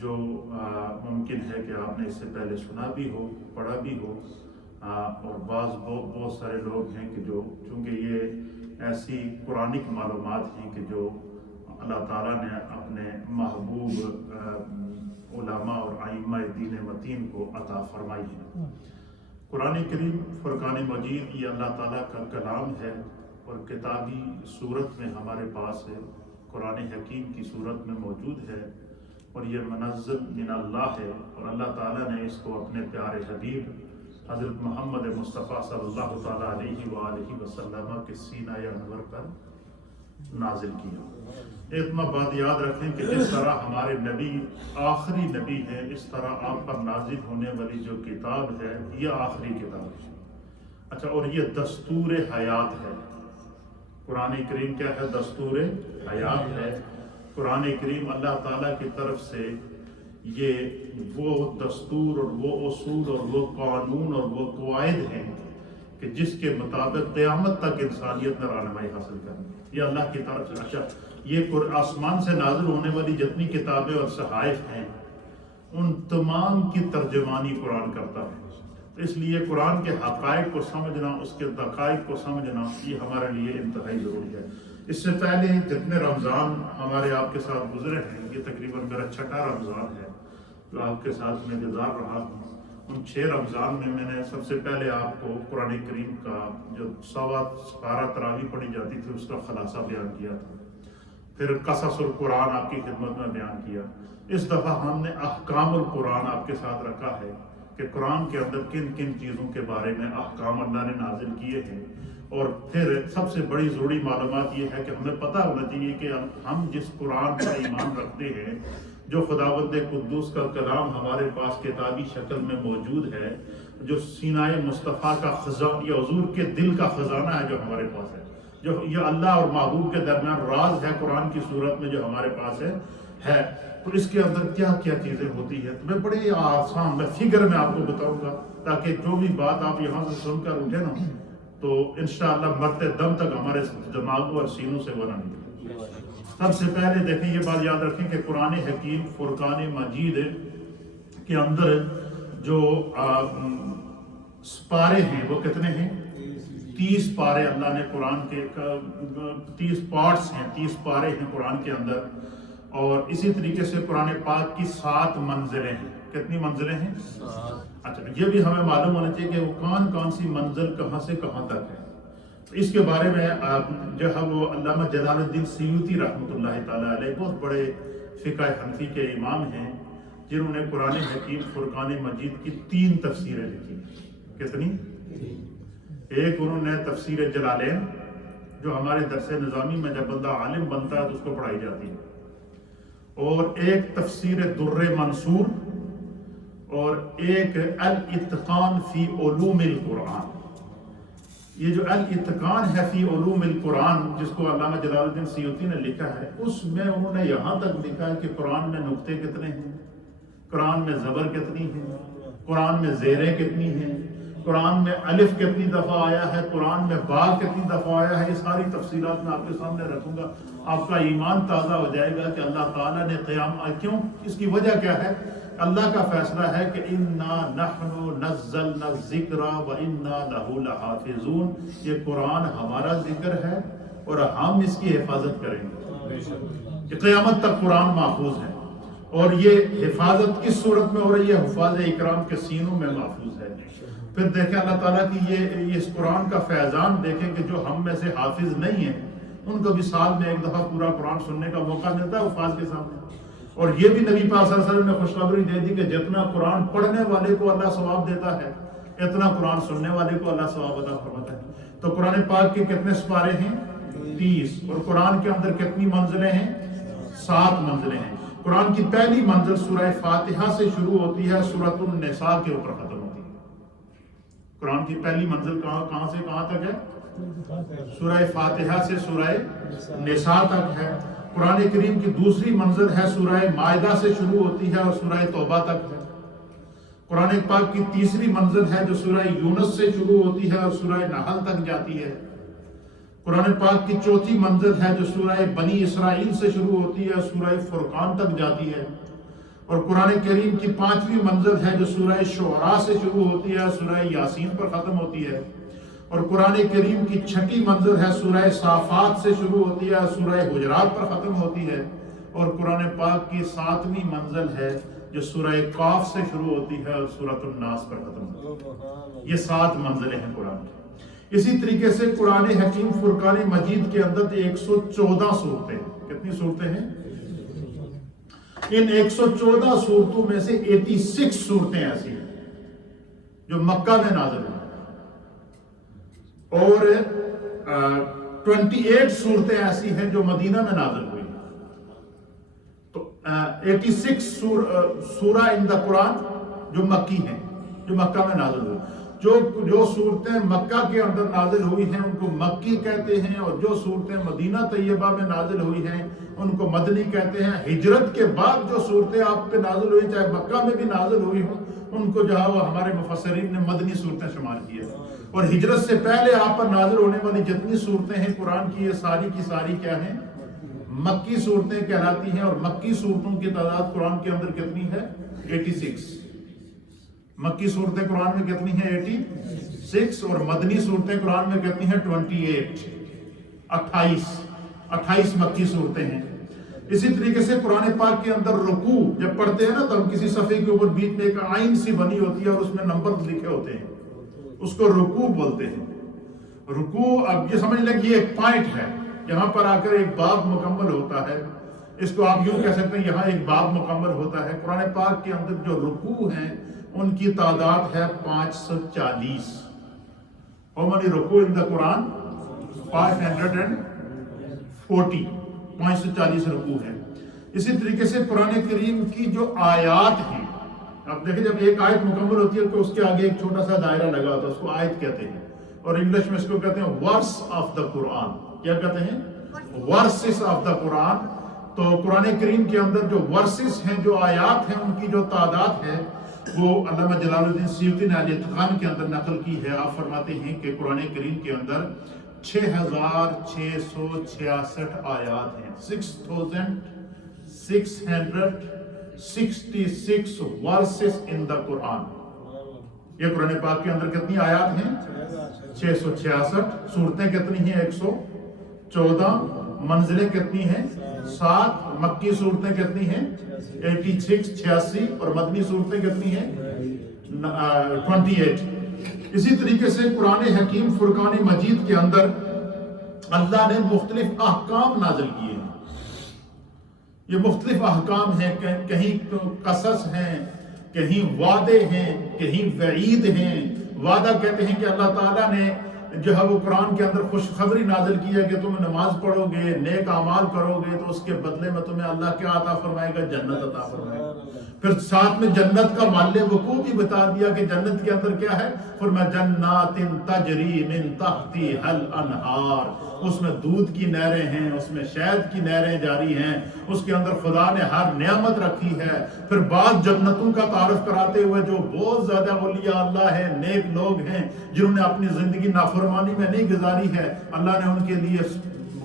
جو ممکن ہے کہ آپ نے اس سے پہلے سنا بھی ہو، پڑھا بھی ہو، اور بہت سارے لوگ ہیں کہ جو چونکہ یہ ایسی قرآنک معلومات ہیں کہ جو اللہ تعالیٰ نے اپنے محبوب علماء اور ائمہ دین متین کو عطا فرمائی ہے۔ قرآن کریم فرقان مجید یہ اللہ تعالیٰ کا کلام ہے اور کتابی صورت میں ہمارے پاس ہے، قرآن حکیم کی صورت میں موجود ہے، اور یہ منزل من اللہ ہے، اور اللہ تعالیٰ نے اس کو اپنے پیارے حبیب حضرت محمد مصطفیٰ صلی اللہ تعالیٰ علیہ وآلہ وسلم کے سینہ انور پر نازل کیا۔ اتنا بات یاد رکھیں کہ جس طرح ہمارے نبی آخری نبی ہے، اس طرح آپ پر نازل ہونے والی جو کتاب ہے یہ آخری کتاب ہے۔ اچھا، اور یہ دستور حیات ہے۔ قرآن کریم کیا ہے؟ دستور حیات ہے۔ قرآن کریم اللہ تعالیٰ کی طرف سے یہ وہ دستور اور وہ اصول اور وہ قانون اور وہ قواعد ہیں کہ جس کے مطابق قیامت تک انسانیت نے رہنمائی حاصل کرنی۔ یہ اللہ کی طرف سے۔ اچھا، یہ آسمان سے نازل ہونے والی جتنی کتابیں اور صحائف ہیں ان تمام کی ترجمانی قرآن کرتا ہے۔ اس لیے قرآن کے حقائق کو سمجھنا، اس کے دقائق کو سمجھنا یہ ہمارے لیے انتہائی ضروری ہے۔ اس سے پہلے جتنے رمضان ہمارے آپ کے ساتھ گزرے ہیں، یہ تقریباً میرا 6واں رمضان ہے جو آپ کے ساتھ میں گزار رہا ہوں۔ ان 6 رمضان میں نے سب سے پہلے آپ کو قرآن کریم کا جو 12 تراویح پڑھی جاتی تھی اس کا خلاصہ بیان کیا تھا، پھر قصص القرآن آپ کی خدمت میں بیان کیا۔ اس دفعہ ہم نے احکام القرآن آپ کے ساتھ رکھا ہے کہ قرآن کے اندر کن کن چیزوں کے بارے میں احکام اللہ نے نازل کیے ہیں، اور پھر سب سے بڑی ضروری معلومات یہ ہے کہ ہمیں پتہ ہونا چاہیے کہ ہم جس قرآن پر ایمان رکھتے ہیں، جو خداوند قدوس کا کلام ہمارے پاس کتابی شکل میں موجود ہے، جو سینہ مصطفیٰ کا خزانہ یا حضور کے دل کا خزانہ ہے جو ہمارے پاس ہے، جو یہ اللہ اور محبوب کے درمیان راز ہے قرآن کی صورت میں جو ہمارے پاس ہے، تو اس کے اندر کیا کیا چیزیں ہوتی ہیں۔ تو میں بڑے آسان میں فگر میں آپ کو بتاؤں گا تاکہ جو بھی بات آپ یہاں سے سن کر اٹھے نا تو انشاءاللہ مرتے دم تک ہمارے دماغوں اور سینوں سے وہ نہ نکلے۔ سب سے پہلے دیکھیں، یہ بات یاد رکھیں کہ قرآن حکیم فرقان مجید کے اندر جو سپارے ہیں وہ کتنے ہیں؟ 30 پارے اللہ نے قرآن کے 30 پارٹس ہیں، 30 پارے ہیں قرآن کے اندر، اور اسی طریقے سے قرآن پاک کی 7 منزلیں ہیں۔ کتنی منزلیں ہیں؟ 7۔ اچھا، یہ بھی ہمیں معلوم ہونا چاہیے کہ وہ کون سی منزل کہاں سے کہاں تک ہے۔ اس کے بارے میں جو ہے وہ علامہ جلال الدین سیوطی رحمۃ اللہ تعالیٰ علیہ بہت بڑے فقہ حنفی کے امام ہیں، جنہوں نے قرآن حکیم فرقان مجید کی 3 تفسیریں لکھی۔ کتنی؟ ایک انہوں نے تفسیر جلالین جو ہمارے درس نظامی میں جب بندہ عالم بنتا ہے تو اس کو پڑھائی جاتی ہے، اور ایک تفسیر در منصور، اور ایک الاتقان فی علوم القرآن۔ یہ جو الاتقان ہے فی علوم القرآن جس کو علامہ جلال الدین سیوطی نے لکھا ہے، اس میں انہوں نے یہاں تک لکھا ہے کہ قرآن میں نقطے کتنے ہیں، قرآن میں زبر کتنی ہے، قرآن میں زیریں کتنی ہیں، قرآن میں الف کتنی دفعہ آیا ہے، قرآن میں با کتنی دفعہ آیا ہے۔ یہ ساری تفصیلات میں آپ کے سامنے رکھوں گا، آپ کا ایمان تازہ ہو جائے گا کہ اللہ تعالیٰ نے کیوں، اس کی وجہ کیا ہے؟ اللہ کا فیصلہ ہے کہ اِنَّا نَحْنُ نَزَّلْنَا الذِّكْرَ وَإِنَّا لَهُ لَحَافِظُونَ۔ یہ قرآن ہمارا ذکر ہے اور ہم اس کی حفاظت کریں گے۔ کہ قیامت تک قرآن محفوظ ہے، اور یہ حفاظت کس صورت میں ہو رہی ہے؟ حفاظ اکرام کے سینوں میں محفوظ ہے۔ پھر دیکھیں اللہ تعالیٰ کی یہ اس قرآن کا فیضان دیکھیں کہ جو ہم میں سے حافظ نہیں ہیں ان کو بھی سال میں ایک دفعہ پورا قرآن سننے کا موقع ملتا ہے حفاظ کے سامنے۔ اور یہ بھی نبی پاک صلی اللہ علیہ وسلم نے خوشخبری دے دی کہ جتنا قرآن پڑھنے والے کو اللہ ثواب دیتا ہے اتنا قرآن سننے والے کو اللہ ثواب عطا فرماتا ہے۔ تو قرآن پاک کے کتنے سپارے ہیں؟ 30۔ اور قرآن کے اندر کتنی منزلیں ہیں؟ 7 منزلیں ہیں۔ قرآن کی پہلی منزل سورہ فاتحہ سے شروع ہوتی ہے، سورۃ النساء کے اوپر ختم ہوتی ہے۔ قرآن کی پہلی منزل کہاں سے کہاں تک ہے؟ سورہ فاتحہ سے سورہ نساء تک ہے۔ قرآن کریم کی دوسری منزل ہے سورہ مائدہ سے شروع ہوتی ہے اور سورہ توبہ تک ہے۔ قرآن پاک کی تیسری منزل ہے جو سورہ یونس سے شروع ہوتی ہے اور سورہ نحل تک جاتی ہے۔ قرآن پاک کی چوتھی منزل ہے جو سورہ بنی اسرائیل سے شروع ہوتی ہے اور سورہ فرقان تک جاتی ہے۔ اور قرآن کریم کی 5ویں منزل ہے جو سورہ شعراء سے شروع ہوتی ہے، سورہ یاسین پر ختم ہوتی ہے، اور قرآن کریم کی 6ٹھی منزل ہے سورہ صافات سے شروع ہوتی ہے، سورہ حجرات پر ختم ہوتی ہے، اور قرآن پاک کی 7ویں منزل ہے جو سورہ قاف سے شروع ہوتی ہے اور سورۃ الناس پر ختم ہوتی ہے۔ یہ 7 منزلیں ہیں قرآن کی۔ اسی طریقے سے قرآن حکیم فرقان مجید کے اندر 114 صورتیں ہیں۔ کتنی صورتیں ہیں؟ ان 114 صورتوں میں سے 86 صورتیں ایسی ہیں جو مکہ میں نازل ہوئی، اور 28 صورتیں ایسی ہیں جو مدینہ میں نازل ہوئی۔ تو 86 سورہ ان دا قرآن جو مکی ہیں، جو مکہ میں نازل ہوئی۔ جو صورتیں مکہ کے اندر نازل ہوئی ہیں ان کو مکی کہتے ہیں، اور جو صورتیں مدینہ طیبہ میں نازل ہوئی ہیں ان کو مدنی کہتے ہیں۔ ہجرت کے بعد جو صورتیں آپ پہ نازل ہوئی، چاہے مکہ میں بھی نازل ہوئی ہوں، ان کو جو ہے وہ ہمارے مفسرین نے مدنی صورتیں شمار کیا۔ اور ہجرت سے پہلے آپ پر نازل ہونے والی جتنی صورتیں ہیں قرآن کی، یہ ساری کی ساری کیا ہیں؟ مکی صورتیں کہلاتی ہیں۔ اور مکی صورتوں کی تعداد قرآن کے اندر کتنی ہے؟ 86۔ مکی صورتیں قرآن میں کتنی ہیں؟ 86۔ اور مدنی صورتیں قرآن میں کتنی ہیں؟ 28۔ 28 مکی صورتیں ہیں۔ اسی طریقے سے قرآن پاک کے اندر رکوع جب پڑھتے ہیں نا تو ہم کسی صفحے کے اوپر بیچ میں ایک آئین سی بنی ہوتی ہے اور اس میں نمبر لکھے ہوتے ہیں، اس کو رکوع بولتے ہیں۔ رکوع، اب یہ سمجھ لیں کہ یہ ایک پوائنٹ ہے، یہاں پر آ کر ایک باب مکمل ہوتا ہے۔ اس کو آپ یوں کہہ سکتے ہیں یہاں ایک باب مکمل ہوتا ہے۔ قرآن پاک کے اندر جو رکوع ہیں ان کی تعداد ہے 540۔ How many رکوع in the Quran? 540۔ 540 رکوع ہے۔ اسی طریقے سے قرآن کریم کی جو آیات ہیں، آپ دیکھیں جب ایک آیت مکمل ہوتی ہے تو اس کے آگے ایک چھوٹا سا دائرہ لگا ہوتا ہے، اس کو آیت کہتے ہیں، اور انگلش میں اس کو کہتے ہیں ورس آف دا قرآن۔ کیا کہتے ہیں؟ ورسز آف دا قرآن۔ تو قرآن کریم کے اندر جو ورسز ہیں، جو آیات ہیں، ان کی جو تعداد ہے وہ علامہ جلال الدین سیوطی نے الاتقان کے اندر نقل کی ہے۔ آپ فرماتے ہیں کہ قرآن کریم کے اندر 6666 آیات ہیں۔ 6666 ورسز ان دا قرآن۔ یہ قرآن پاک کے اندر کتنی آیات ہیں؟ 666۔ صورتیں کتنی ہیں؟ 114۔ منزلیں کتنی ہیں؟ 7۔ مکی صورتیں کتنی ہیں؟ 86 اور مدنی صورتیں کتنی ہیں؟ 28۔ اسی طریقے سے قرآن حکیم فرقان مجید کے اندر اللہ نے مختلف احکام نازل کیے ہیں۔ یہ مختلف احکام ہیں، کہیں قصص ہیں، کہیں وعدے ہیں، کہیں وعید ہیں۔ وعدہ کہتے ہیں کہ اللہ تعالیٰ نے جو ہے وہ قرآن کے اندر خوشخبری نازل کی ہے کہ تم نماز پڑھو گے، نیک اعمال کرو گے تو اس کے بدلے میں تمہیں اللہ کیا عطا فرمائے گا؟ جنت عطا فرمائے گا۔ پھر ساتھ میں جنت کا محل وقوع بھی بتا دیا کہ جنت کے اندر کیا ہے؟ فرمایا جنات تجری من تحتها الانہار، اس میں دودھ کی نہریں ہیں، اس میں شہد کی نہریں جاری ہیں، اس کے اندر خدا نے ہر نعمت رکھی ہے۔ پھر بعض جنتوں کا تعارف کراتے ہوئے جو بہت زیادہ اولیاء اللہ ہیں، نیک لوگ ہیں، جنہوں نے اپنی زندگی نافرمانی میں نہیں گزاری ہے، اللہ نے ان کے لیے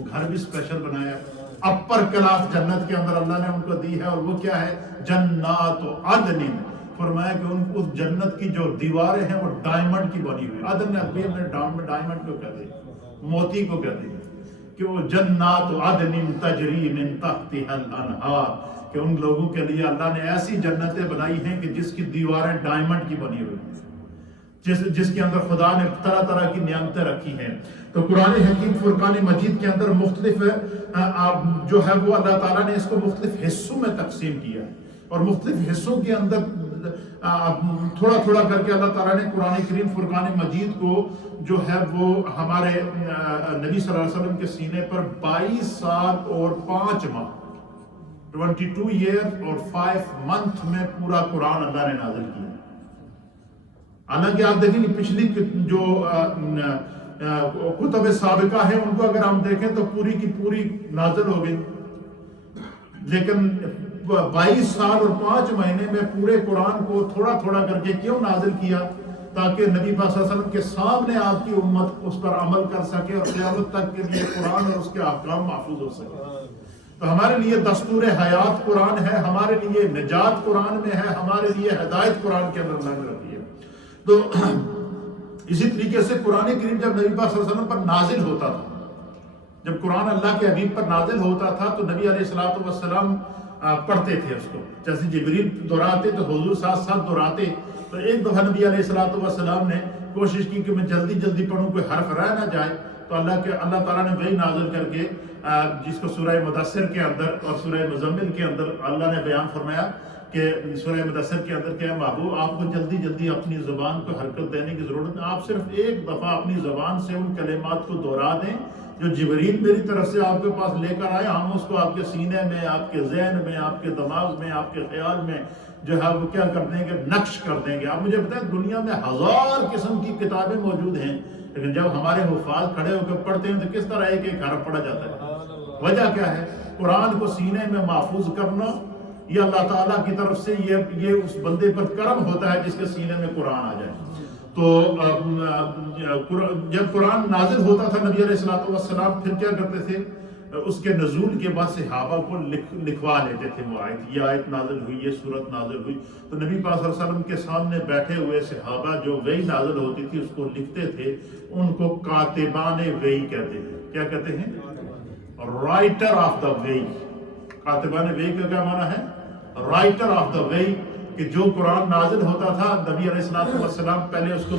گھر بھی اسپیشل بنایا۔ اپر کلاس جنت کے اندر اللہ نے ان کو دی ہے، اور وہ کیا ہے؟ جنات عدن۔ فرمایا کہ ان کو جنت کی جو دیواریں ہیں وہ ڈائمنڈ کی بنی ہوئی۔ عدن عربی میں ڈائمنڈ کو کہتے ہیں، موتی کو کہتے ہیں، کہ وہ جنات عدن تجری من تحتها الانہار، کہ ان لوگوں کے لیے اللہ نے ایسی جنتیں بنائی ہیں کہ جس کی دیواریں ڈائمنڈ کی بنی ہوئی، جس کے اندر خدا نے طرح طرح کی نعمتیں رکھی ہیں۔ تو قرآن حکیم فرقان مجید کے اندر مختلف جو ہے وہ اللہ تعالیٰ نے اس کو مختلف حصوں میں تقسیم کیا، اور مختلف حصوں کے اندر تھوڑا تھوڑا کر کے اللہ تعالیٰ نے قرآن کریم فرقان مجید کو جو ہے وہ ہمارے نبی صلی اللہ علیہ وسلم کے سینے پر 22 سال اور 5 ماہ 22 ایئر اور 5 منتھ میں پورا قرآن اللہ نے نازل کیا۔ حالانکہ آپ دیکھیں کہ پچھلی جو کتب سابقہ ہیں ان کو اگر ہم دیکھیں تو پوری کی پوری نازل ہو گئی، لیکن 22 سال اور 5 مہینے میں پورے قرآن کو تھوڑا تھوڑا کر کے کیوں نازل کیا؟ تاکہ نبی پاک صلی اللہ علیہ وسلم کے سامنے آپ کی امت اس پر عمل کر سکے اور قیامت تک کے لیے قرآن اور اس کے احکام محفوظ ہو سکے۔ تو ہمارے لیے دستور حیات قرآن ہے، ہمارے لیے نجات قرآن میں ہے، ہمارے لیے ہدایت قرآن کے اندر لگ رہی ہے۔ تو اسی طریقے سے قرآن کریم جب نبی پاک صلی اللہ علیہ وسلم پر نازل ہوتا تھا، جب قرآن اللہ کے حبیب پر نازل ہوتا تھا تو نبی علیہ الصلوۃ والسلام پڑھتے تھے اس کو، جیسے جبریل دہراتے تو حضور ساتھ ساتھ دہراتے۔ تو ایک دفعہ نبی علیہ الصلوۃ والسلام نے کوشش کی کہ میں جلدی جلدی پڑھوں، کوئی حرف رہ نہ جائے، تو اللہ تعالیٰ نے وہی نازل کر کے جس کو سورہ مدثر کے اندر اور سورہ مزمل کے اندر اللہ نے بیان فرمایا کہ سورہ مدثر کے اندر کہ محبوب آپ کو جلدی جلدی اپنی زبان کو حرکت دینے کی ضرورت ہے، آپ صرف ایک دفعہ اپنی زبان سے ان کلمات کو دہرا دیں جو جبریل میری طرف سے آپ کے پاس لے کر آئے، ہم اس کو آپ کے سینے میں، آپ کے ذہن میں، آپ کے دماغ میں، آپ کے خیال میں جو ہے وہ کیا کر دیں گے، نقش کر دیں گے۔ آپ مجھے بتائیں دنیا میں ہزار قسم کی کتابیں موجود ہیں، لیکن جب ہمارے حفاظ کھڑے ہو کے پڑھتے ہیں تو کس طرح ایک ایک حرف پڑھا جاتا ہے؟ وجہ کیا ہے؟ قرآن کو سینے میں محفوظ کرنا، یہ اللہ تعالیٰ کی طرف سے یہ اس بندے پر کرم ہوتا ہے جس کے سینے میں قرآن آ جائے۔ تو جب قرآن نازل ہوتا تھا نبی علیہ الصلوۃ والسلام پھر کیا کرتے تھے؟ اس کے نزول کے بعد صحابہ کو لکھوا لیتے تھے، وہ آیت، یہ آیت نازل ہوئی، یہ سورت نازل ہوئی، تو نبی پاک صلی اللہ علیہ وسلم کے سامنے بیٹھے ہوئے صحابہ جو وحی نازل ہوتی تھی اس کو لکھتے تھے، ان کو کاتبان وحی کہتے ہیں۔ کیا کہتے ہیں؟ رائٹر آف دا وحی۔ کاتبان وحی کا کیا معنی ہے؟ رائٹر آف دا وحی، کہ جو قرآن نازل ہوتا تھا نبی علیہ الصلوۃ والسلام پہلے اس کو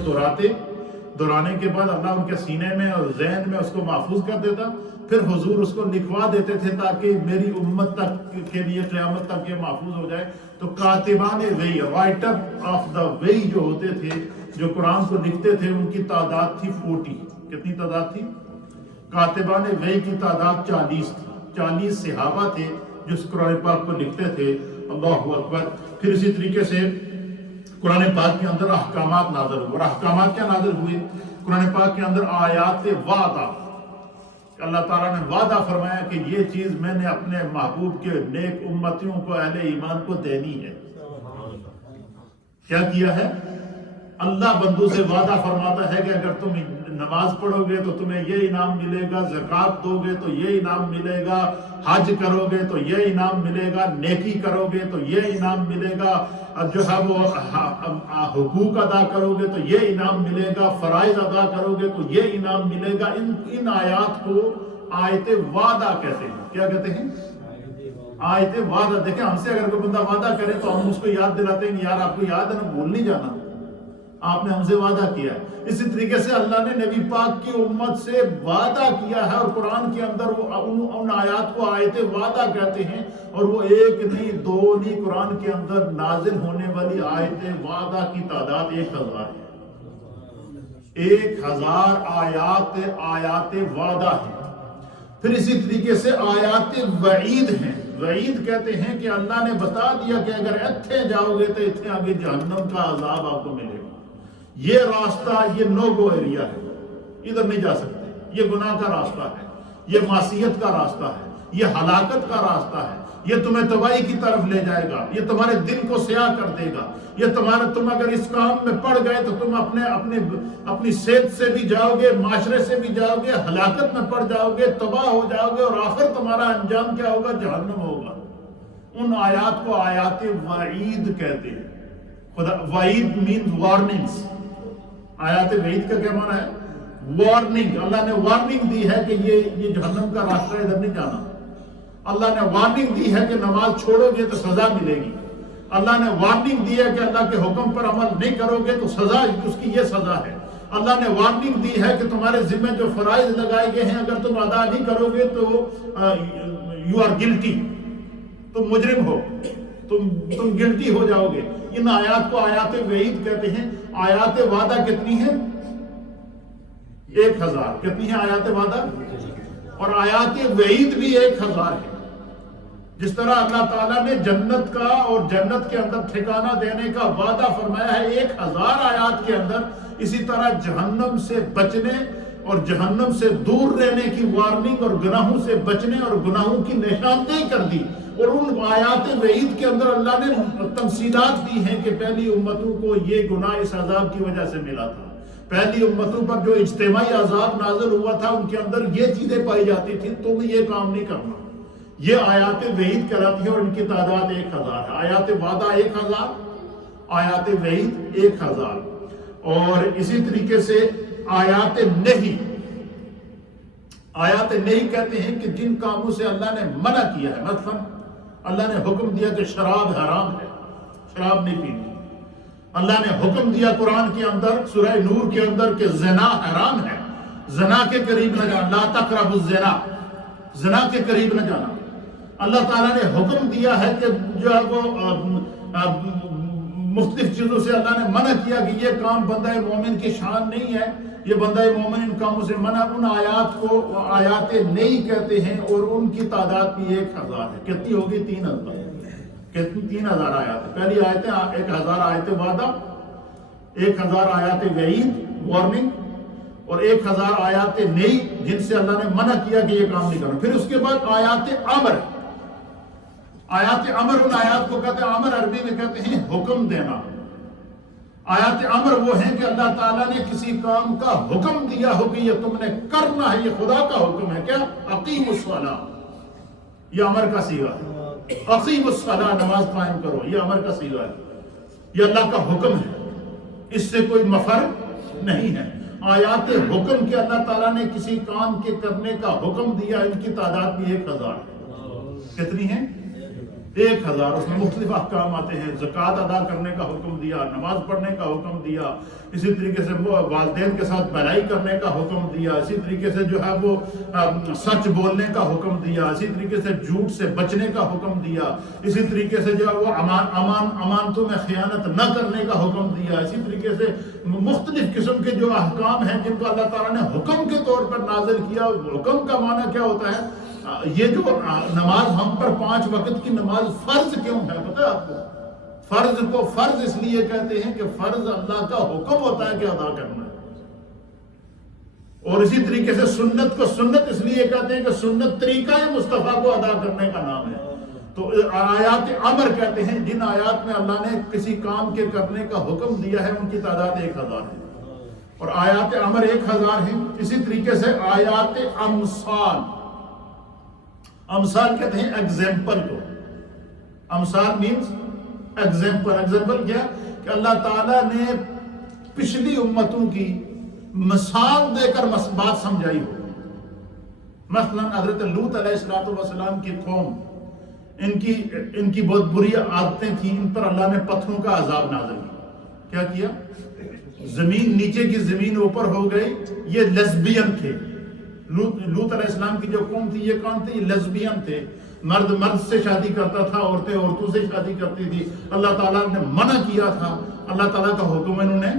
دہرانے کے بعد اللہ ان کے سینے میں اور ذہن میں اس کو محفوظ کر دیتا، پھر حضور اس کو لکھوا دیتے تھے تاکہ میری امت تک کے لیے قیامت تک یہ محفوظ ہو جائے۔ تو کاتبان وحی، رائٹر آف دا وحی جو ہوتے تھے، جو قرآن کو لکھتے تھے، ان کی تعداد تھی 40۔ کتنی تعداد تھی؟ کاتبان وحی کی تعداد 40 تھی، 40 صحابہ تھے جو اس قرآن پاک کو لکھتے تھے۔ اللہ اکبر۔ پھر اسی طریقے سے قرآن پاک کے اندر احکامات نازل ہوئے، اور احکامات کیا نازل ہوئے؟ قرآن پاک کے اندر آیات وعدہ، اللہ تعالیٰ نے وعدہ فرمایا کہ یہ چیز میں نے اپنے محبوب کے نیک امتیوں کو، اہل ایمان کو دینی ہے۔ کیا کیا ہے؟ اللہ بندوں سے وعدہ فرماتا ہے کہ اگر تم نماز پڑھو گے تو تمہیں یہ انعام ملے گا، زکوٰۃ دو گے تو یہ انعام ملے گا، حج کرو گے تو یہ انعام ملے گا، نیکی کرو گے تو یہ انعام ملے گا، جو ہے وہ حقوق ادا کرو گے تو یہ انعام ملے گا، فرائض ادا کرو گے تو یہ انعام ملے گا۔ ان آیات کو آیت وعدہ کہتے ہیں۔ کیا کہتے ہیں؟ آیت وعدہ۔ دیکھیں ہم سے اگر کوئی بندہ وعدہ کرے تو ہم اس کو یاد دلاتے ہیں کہ یار آپ کو یاد ہے نا، بھول نہیں جانا، آپ نے ہم سے وعدہ کیا ہے۔ اسی طریقے سے اللہ نے نبی پاک کی امت سے وعدہ کیا ہے، اور قرآن کے اندر ان آیات کو آیت وعدہ کہتے ہیں، اور وہ ایک نہیں دو نہیں، قرآن کے اندر نازل ہونے والی آیت وعدہ کی تعداد 1000 ہے۔ 1000 آیات وعدہ ہیں۔ پھر اسی طریقے سے آیات وعید ہیں۔ وعید کہتے ہیں کہ اللہ نے بتا دیا کہ اگر اتھے جاؤ گے تو اتھے آگے جہنم کا عذاب آپ کو ملے گا، یہ راستہ یہ نو گو ایریا ہے، ادھر نہیں جا سکتے، یہ گناہ کا راستہ ہے، یہ معصیت کا راستہ ہے، یہ ہلاکت کا راستہ ہے، یہ تمہیں تباہی کی طرف لے جائے گا، یہ تمہارے دل کو سیاہ کر دے گا، یہ تم اگر اس کام میں پڑ گئے تو تم اپنی صحت سے بھی جاؤ گے، معاشرے سے بھی جاؤ گے، ہلاکت میں پڑ جاؤ گے، تباہ ہو جاؤ گے، اور آخر تمہارا انجام کیا ہوگا؟ جہنم ہوگا۔ ان آیات کو آیات وعید کہتے ہیں۔ وعید مینز وارننگز۔ آیات وعید کا کیا معنی ہے؟ وارننگ۔ اللہ نے وارننگ دی ہے کہ یہ جہنم کا راستہ ادھر نہیں جانا۔ اللہ نے وارننگ دی ہے کہ نماز چھوڑو گے تو سزا ملے گی۔ اللہ نے وارننگ دی ہے کہ اللہ کے حکم پر عمل نہیں کرو گے تو سزا، اس کی یہ سزا ہے۔ اللہ نے وارننگ دی ہے کہ تمہارے ذمہ جو فرائض لگائے گئے ہیں اگر تم ادا نہیں کرو گے تو یو آر گلٹی، تم مجرم ہو، تم گلٹی ہو جاؤ گے۔ ان آیات کو آیات وعید کہتے ہیں۔ آیات وعدہ کتنی ہیں؟ 1000۔ کتنی ہیں آیات وعدہ؟ اور آیات وعید بھی 1000 ہے۔ جس طرح اللہ تعالیٰ نے جنت کا اور جنت کے اندر ٹھکانہ دینے کا وعدہ فرمایا ہے 1000 آیات کے اندر، اسی طرح جہنم سے بچنے اور جہنم سے دور رہنے کی وارننگ، اور گناہوں سے بچنے اور گناہوں کی نشاندہی کر دی۔ اور ان آیات وعید کے اندر اللہ نے تمثیلات دی ہیں کہ پہلی امتوں کو یہ گناہ اس عذاب کی وجہ سے ملا تھا، پہلی امتوں پر جو اجتماعی عذاب نازل ہوا تھا ان کے اندر یہ چیزیں پائی جاتی تھی، تم یہ کام نہیں کرنا، یہ آیات وعید کہلاتی ہیں اور ان کی تعداد 1000 ہے. آیات وعدہ 1000، آیات وعید 1000. اور اسی طریقے سے آیات نہی، آیات نہی کہتے ہیں کہ جن کاموں سے اللہ نے منع کیا ہے. مثلا اللہ نے حکم دیا کہ شراب حرام ہے، شراب نہیں پینی. اللہ نے حکم دیا قرآن کے اندر سورہ نور کے اندر کہ زنا حرام ہے، زنا کے قریب نہ جانا، لا تقربوا الزنا، زنا کے قریب نہ جانا. اللہ تعالیٰ نے حکم دیا ہے کہ جو ہے وہ مختلف چیزوں سے اللہ نے منع کیا کہ یہ کام بندہ مومن کی شان نہیں ہے، یہ بندہ مومن ان کاموں سے منع. ان آیات کو آیات نئی کہتے ہیں اور ان کی تعداد بھی 1000 ہے. کتنی ہوگی؟ 3000. کتنی؟ 3000 آیات. پہلی آیتیں 1000 آیت وعدہ، 1000 آیات وعید وارننگ، اور 1000 آیات نئی جن سے اللہ نے منع کیا کہ یہ کام نہیں کرنا. پھر اس کے بعد آیات امر. آیات امر ان آیات کو کہتے ہیں، امر عربی میں کہتے ہیں حکم دینا. آیات امر وہ ہیں کہ اللہ تعالیٰ نے کسی کام کا حکم دیا ہو کہ یہ تم نے کرنا ہے، یہ خدا کا حکم ہے. کیا؟ اقیموا الصلاۃ، یہ امر کا صیغہ ہے. اقیموا الصلاۃ، نماز قائم کرو، یہ امر کا صیغہ ہے، یہ اللہ کا حکم ہے، اس سے کوئی مفر نہیں ہے. آیات حکم کے اللہ تعالیٰ نے کسی کام کے کرنے کا حکم دیا، ان کی تعداد بھی 1000 ہے. کتنی ہیں؟ 1000. اس میں مختلف احکام آتے ہیں. زکوٰۃ ادا کرنے کا حکم دیا، نماز پڑھنے کا حکم دیا، اسی طریقے سے والدین کے ساتھ بھلائی کرنے کا حکم دیا، اسی طریقے سے جو ہے وہ سچ بولنے کا حکم دیا، اسی طریقے سے جھوٹ سے بچنے کا حکم دیا، اسی طریقے سے جو ہے وہ امانتوں میں خیانت نہ کرنے کا حکم دیا. اسی طریقے سے مختلف قسم کے جو احکام ہیں جن کو اللہ تعالیٰ نے حکم کے طور پر نازل کیا. حکم کا معنی کیا ہوتا ہے؟ یہ جو نماز ہم پر 5 وقت کی نماز فرض کیوں ہے پتہ ہے آپ کو؟ فرض کو فرض اس لیے کہتے ہیں کہ فرض اللہ کا حکم ہوتا ہے کہ ادا کرنا ہے. اور اسی طریقے سے سنت کو سنت اس لیے کہتے ہیں کہ سنت طریقہ مصطفیٰ کو ادا کرنے کا نام ہے. تو آیات امر کہتے ہیں جن آیات میں اللہ نے کسی کام کے کرنے کا حکم دیا ہے، ان کی تعداد 1000 ہے. اور آیات امر 1000 ہیں. اسی طریقے سے آیات امثال، امثال کہتے ہیں ایگزامپل کو. امثال مینز ایگزامپل. ایگزامپل کیا؟ کہ اللہ تعالیٰ نے پچھلی امتوں کی مثال دے کر بات سمجھائی ہو. مثلا حضرت لوط علیہ السلام کی قوم، ان کی بہت بری عادتیں تھیں، ان پر اللہ نے پتھروں کا عذاب نازل کیا. کیا؟ زمین نیچے کی زمین اوپر ہو گئی. یہ لیسبین تھے. لوط علیہ السلام کی جو قوم تھی، یہ کون تھی؟ یہ لیسبین تھے. مرد مرد سے شادی کرتا تھا، عورتیں عورتوں سے شادی کرتی تھی. اللہ تعالیٰ نے منع کیا تھا، اللہ تعالیٰ کا حکم انہوں نے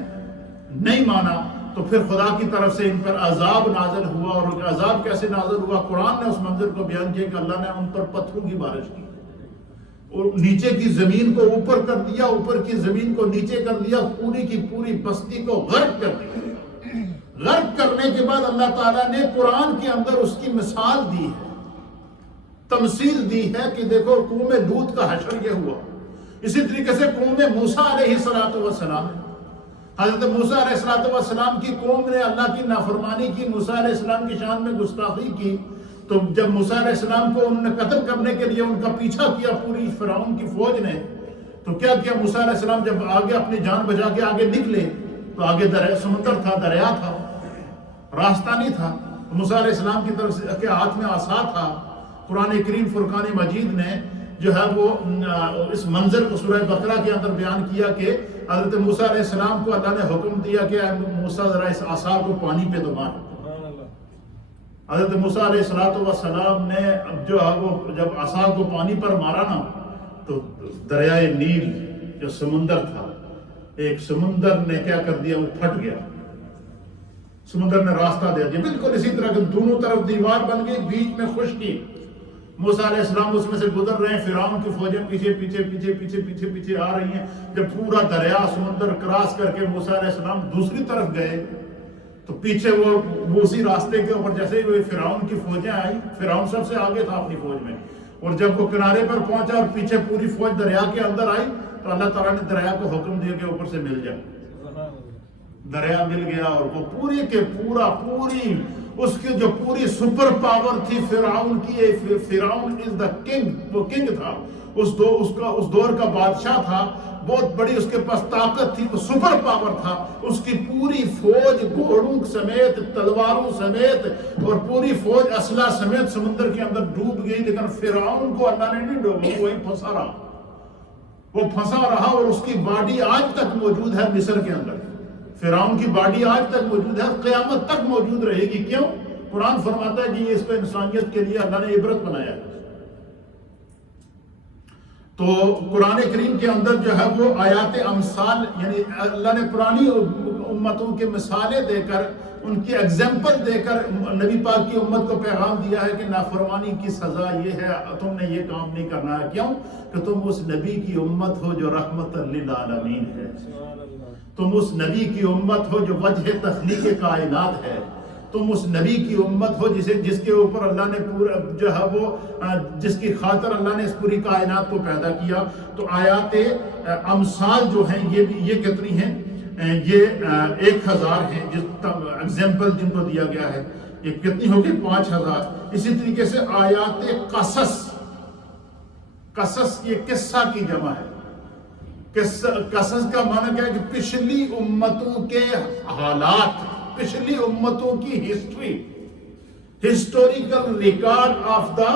نہیں مانا. تو پھر خدا کی طرف سے ان پر عذاب نازل ہوا. اور عذاب کیسے نازل ہوا؟ قرآن نے اس منظر کو بیان کیا کہ اللہ نے ان پر پتھروں کی بارش کی اور نیچے کی زمین کو اوپر کر دیا، اوپر کی زمین کو نیچے کر دیا، پوری کی پوری بستی کو غرق کر دیا. غرق کرنے کے بعد اللہ تعالیٰ نے قرآن کے اندر اس کی مثال دی ہے، تمثیل دی ہے کہ دیکھو قوم لوط کا حشر یہ ہوا. اسی طریقے سے قوم موسیٰ علیہ السلام، حضرت موسیٰ علیہ السلام کی قوم نے اللہ کی نافرمانی کی، موسیٰ علیہ السلام کی شان میں گستاخی کی. تو جب موسیٰ علیہ السلام کو انہوں نے قتل کرنے کے لیے ان کا پیچھا کیا پوری فرعون کی فوج نے، تو کیا کیا؟ موسیٰ علیہ السلام جب آگے اپنی جان بچا کے آگے نکلے تو آگے سمندر تھا، دریا تھا، راستہ نہیں تھا. موسیٰ علیہ السلام کی طرف سے ہاتھ میں عصا تھا. قرآن کریم فرقان مجید نے جو ہے وہ اس منظر کو سورہ بقرہ کے اندر بیان کیا کہ حضرت موسیٰ علیہ السلام کو اللہ نے حکم دیا کہ موسیٰ ذرا اس عصا کو پانی پہ تو مار. حضرت موسیٰ علیہ السلام نے جو ہے وہ جب عصا کو پانی پر مارا نا تو دریائے نیل جو سمندر تھا، ایک سمندر نے کیا کر دیا؟ وہ پھٹ گیا. سمندر نے راستہ دے دیا. بالکل اسی طرح کہ دونوں طرف دیوار بن گئی، بیچ میں خشکی. موسیٰ علیہ السلام اس میں سے گزر رہے ہیں، فرعون کی فوجیں پیچھے پیچھے پیچھے پیچھے پیچھے پیچھے آ رہی ہیں. جب پورا دریا سمندر کراس کر کے موسیٰ علیہ السلام دوسری طرف گئے تو پیچھے وہ اسی راستے کے اوپر جیسے ہی فرعون کی فوجیں آئی، فرعون سب سے آگے تھا اپنی فوج میں، اور جب وہ کنارے پر پہنچا اور پیچھے پوری فوج دریا کے اندر آئی تو اللہ تعالیٰ نے دریا کو حکم دیا کہ اوپر سے مل جائے. دریا مل گیا اور وہ پوری اس کی جو پوری سپر پاور تھی فرعون کی، فرعون از دا کنگ، وہ کنگ تھا، اس دور کا بادشاہ تھا، بہت بڑی اس کے پاس طاقت تھی، وہ سپر پاور تھا، اس کی پوری فوج گھوڑوں سمیت، تلواروں سمیت اور پوری فوج اسلحہ سمیت سمندر کے اندر ڈوب گئی، لیکن فرعون کو اللہ نے نہیں ڈوبا، وہ وہیں پھنسا رہا، وہ پھنسا رہا، اور اس کی باڈی آج تک موجود ہے مصر کے اندر، فرعون کی باڈی آج تک موجود ہے، قیامت تک موجود رہے گی۔ کیوں؟ قرآن فرماتا ہے کہ یہ اس کو انسانیت کے لیے اللہ نے عبرت بنایا ہے۔ تو قرآن کریم کے اندر جو ہے وہ آیات امثال، یعنی اللہ نے پرانی امتوں کے مثالیں دے کر، ان کی ایگزامپل دے کر نبی پاک کی امت کو پیغام دیا ہے کہ نافرمانی کی سزا یہ ہے، تم نے یہ کام نہیں کرنا ہے۔ کیوں؟ کہ تم اس نبی کی امت ہو جو رحمت للعالمین ہے، تم اس نبی کی امت ہو جو وجہ تخلیق کائنات ہے، تم اس نبی کی امت ہو جس کے اوپر اللہ نے پورا جو ہے وہ جس کی خاطر اللہ نے اس پوری کائنات کو پیدا کیا۔ تو آیات امثال جو ہیں یہ کتنی ہیں؟ یہ 1000 ہیں، جس ایگزامپل جن کو دیا گیا ہے، یہ کتنی ہوگی؟ 5000۔ اسی طریقے سے آیات قصص یہ قصہ کی جمع ہے۔ قصص کا معنی کیا ہے؟ کہ پچھلی امتوں کے حالات، پچھلی امتوں کی history, historical record of the,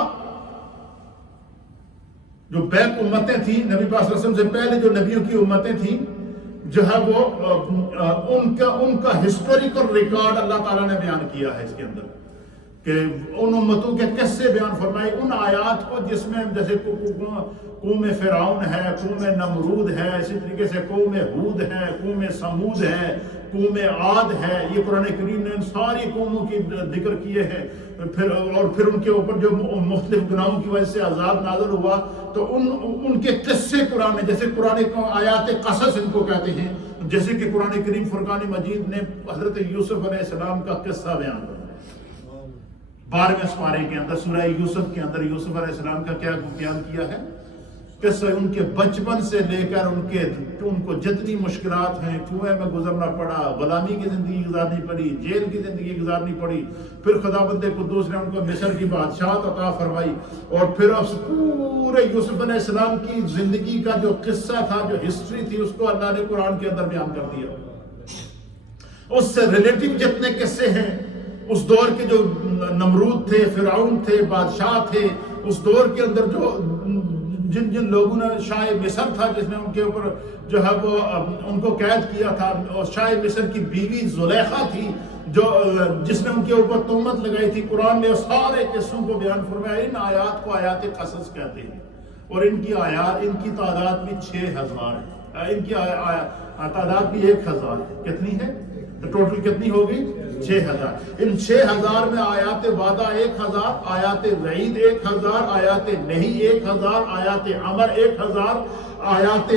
جو بیک امتیں تھیں نبی پاک صلی اللہ علیہ وسلم سے پہلے جو نبیوں کی امتیں تھیں، جو ہے وہ ان کا ہسٹوریکل ریکارڈ اللہ تعالیٰ نے بیان کیا ہے اس کے اندر، کہ ان امتوں کے قصے بیان فرمائے، ان آیات کو جس میں جیسے قوم فرعون ہے، قوم نمرود ہے، اسی طریقے سے قوم ہود ہے، قوم سمود ہے، قوم عاد ہے، یہ قرآن کریم نے ان ساری قوموں کی ذکر کیے ہیں، پھر ان کے اوپر جو مختلف گناہوں کی وجہ سے عذاب نازل ہوا، تو ان کے قصے قرآن نے، جیسے قرآن آیات قصص ان کو کہتے ہیں، جیسے کہ قرآن کریم فرقان مجید نے حضرت یوسف علیہ السلام کا قصہ بیان کرا 12ویں سپارے کے اندر، سورہ یوسف کے اندر یوسف علیہ السلام کا کیا بیان کیا ہے؟ قصہ ان کے بچپن سے لے کر ان کو جتنی مشکلات ہیں، کنویں میں گزرنا پڑا، غلامی کی زندگی گزارنی پڑی، جیل کی زندگی گزارنی پڑی، پھر خداوند قدوس نے ان کو مصر کی بادشاہت عطا فرمائی، اور پھر اس پورے یوسف علیہ السلام کی زندگی کا جو قصہ تھا، جو ہسٹری تھی، اس کو اللہ نے قرآن کے اندر بیان کر دیا۔ اس سے ریلیٹو جتنے قصے ہیں، اس دور کے جو نمرود تھے، فرعون تھے، بادشاہ تھے، اس دور کے اندر جن لوگوں نے شاہ مصر تھا، جس نے ان کے اوپر جو ہے وہ ان کو قید کیا تھا، اور شاہ مصر کی بیوی زلیخا تھی جس نے ان کے اوپر تہمت لگائی تھی، قرآن نے سارے قصوں کو بیان فرمایا۔ ان آیات کو آیات قصص کہتے ہیں، اور ان کی تعداد بھی 6000 ہے، ان کی تعداد بھی 1000 ہے۔ کتنی ہے؟ ٹوٹل کتنی ہوگی؟ 6000۔ ان 6000 میں آیات وعدہ 1000، آیات وعید 1000، آیات نہی 1000، آیات امر 1000، آیات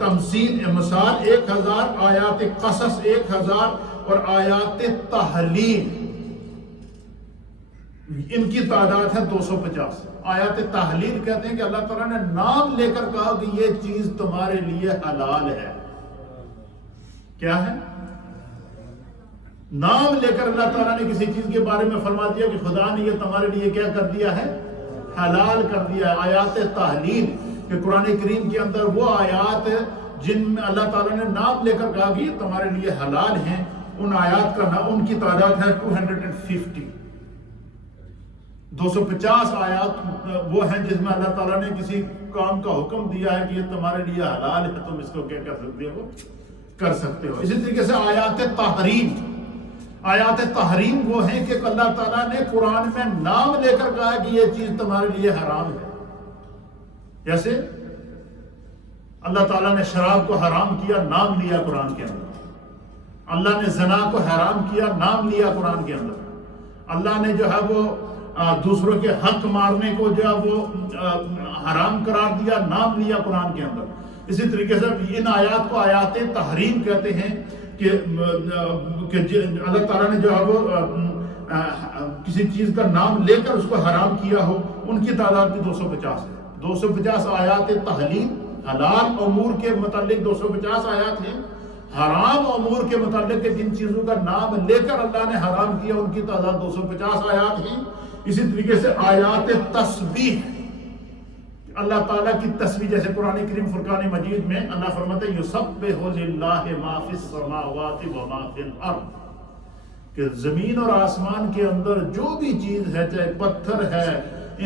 تمثیل مثال 1000، آیات قصص 1000، اور آیات تحلیل ان کی تعداد ہے 250۔ آیات تحلیل کہتے ہیں کہ اللہ تعالیٰ نے نام لے کر کہا کہ یہ چیز تمہارے لیے حلال ہے۔ کیا ہے؟ نام لے کر اللہ تعالیٰ نے کسی چیز کے بارے میں فرما دیا کہ خدا نے یہ تمہارے لیے کیا کر دیا ہے؟ حلال کر دیا ہے۔ آیات تحلیل کہ قرآن کریم کے اندر وہ آیات جن میں اللہ تعالیٰ نے نام لے کر کہا کہ یہ تمہارے لیے حلال ہیں، ان آیات کا ان کی تعداد ہے 250۔ 250 آیات وہ ہیں جس میں اللہ تعالیٰ نے کسی کام کا حکم دیا ہے کہ یہ تمہارے لیے حلال ہے، تم اس کو کیا کر سکتے ہو؟ کر سکتے ہو۔ اسی طریقے سے آیات تحریم، آیات تحریم وہ ہیں کہ اللہ تعالیٰ نے قرآن میں نام لے کر کہا کہ یہ چیز تمہارے لیے حرام ہے۔ جیسے اللہ تعالیٰ نے شراب کو حرام کیا، نام لیا قرآن کے اندر۔ اللہ نے زنا کو حرام کیا، نام لیا قرآن کے اندر۔ اللہ نے جو ہے وہ دوسروں کے حق مارنے کو جو ہے وہ حرام قرار دیا، نام لیا قرآن کے اندر۔ اسی طریقے سے ان آیات کو آیات تحریم کہتے ہیں کہ اللہ تعالیٰ نے جو ہے وہ کسی چیز کا نام لے کر اس کو حرام کیا ہو، ان کی تعداد بھی 250 ہے۔ 250 آیات تحلیل، حلال امور کے متعلق 250 آیات ہیں، حرام امور کے متعلق جن چیزوں کا نام لے کر اللہ نے حرام کیا ان کی تعداد 250 آیات ہیں. اسی طریقے سے آیات تسبیح، اللہ تعالیٰ کی تسبیح، جیسے قرآن کریم فرقان مجید میں اللہ فرماتے ہیں یسبح للہ ما فی السماوات و ما فی الارض، کہ زمین اور آسمان کے اندر جو بھی چیز ہے، چاہے پتھر ہے،